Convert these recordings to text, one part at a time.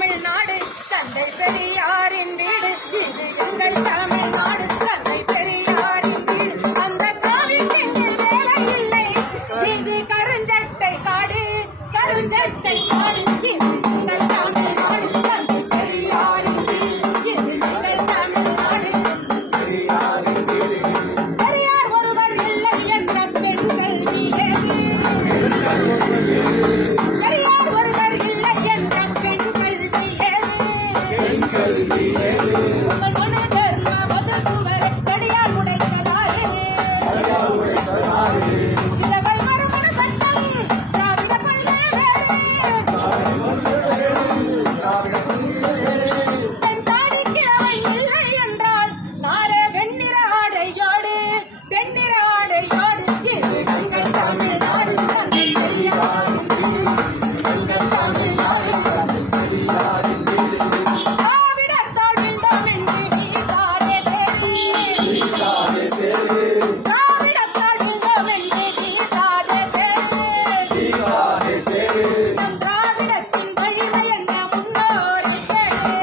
தமிழ்நாடு தந்தை பெரியாரின் வீடு, இது எங்கள் தமிழ்நாடு தந்தை பெரியாரின் வீடு. அந்த காவிக்கு வேலை இல்லை, இது கருஞ்சட்டை காடு, கருஞ்சட்டை காடு. இது எங்கள் தமிழ்நாடு தந்தை பெரியாரின் வீடு, இது எங்கள் தமிழ்நாடு. பெரியார் ஒருவர் இல்லை என்ற பெண் கல்வி ஏது? பெரியார் ஒருவர் இல்லை என்ற பெண் கல்வி ஏது? உங்கள் மனு தர்ம மதத்துவரை பெரியார் உடைத்ததாரே. இளவை மறுமண சட்டம் திராவிட கொள்கை பெண் தாடி கிழமை இல்லை என்றால் நாரே வெண்ணிற ஆடையோடு, வெண்ணிற ஆடையோடு. இது எங்கள் தமிழ்நாடு தந்தை பெரியாரின் வீடு, எங்கள் தமிழ்நாடு. திராவிடத்தால் வீழ்ந்தோம் என்று வீசாதே சேரு, திராவிடத்தால் வீழ்ந்தோம் என்று வீசாதே சேரு. நம் திராவிடத்தின் வலிமை என்ன முன்னோரை கேளு.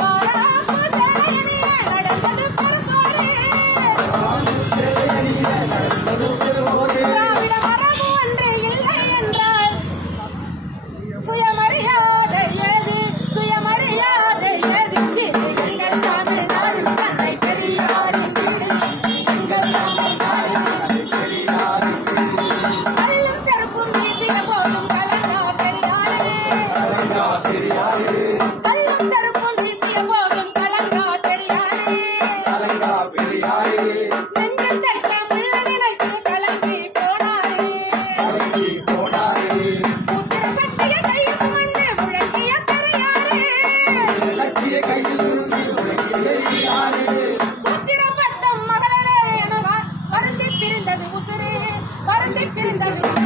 பாராப்பு சேனையிலே நடந்தது பெரும்போது, திராவிட மரபு ஒன்று இல்லை என்றால் சுயமரியாதை ஏது, சுயமரியாதை ஏது? இது எங்கள் தமிழ்நாடு தந்தை பெரியாரின் வீடு, எங்கள் தமிழ்நாடு. கல்லும் செருப்பும் வீசிய போதும் கலங்கா பெரியாரே, கல்லும் செருப்பும் வீசிய போதும் கலங்கா பெரியாரே. நெஞ்சம் தைக்க முள்ள நினைத்து கலங்கி போனாரே, புத்திர சக்தியை கையில் சுமந்து முழங்கிய பெரியாரே. சூத்திர பட்டம் மகளே என வருந்தி பிரிந்தது உசுரே, வருந்தி பிரிந்தது உசுரே.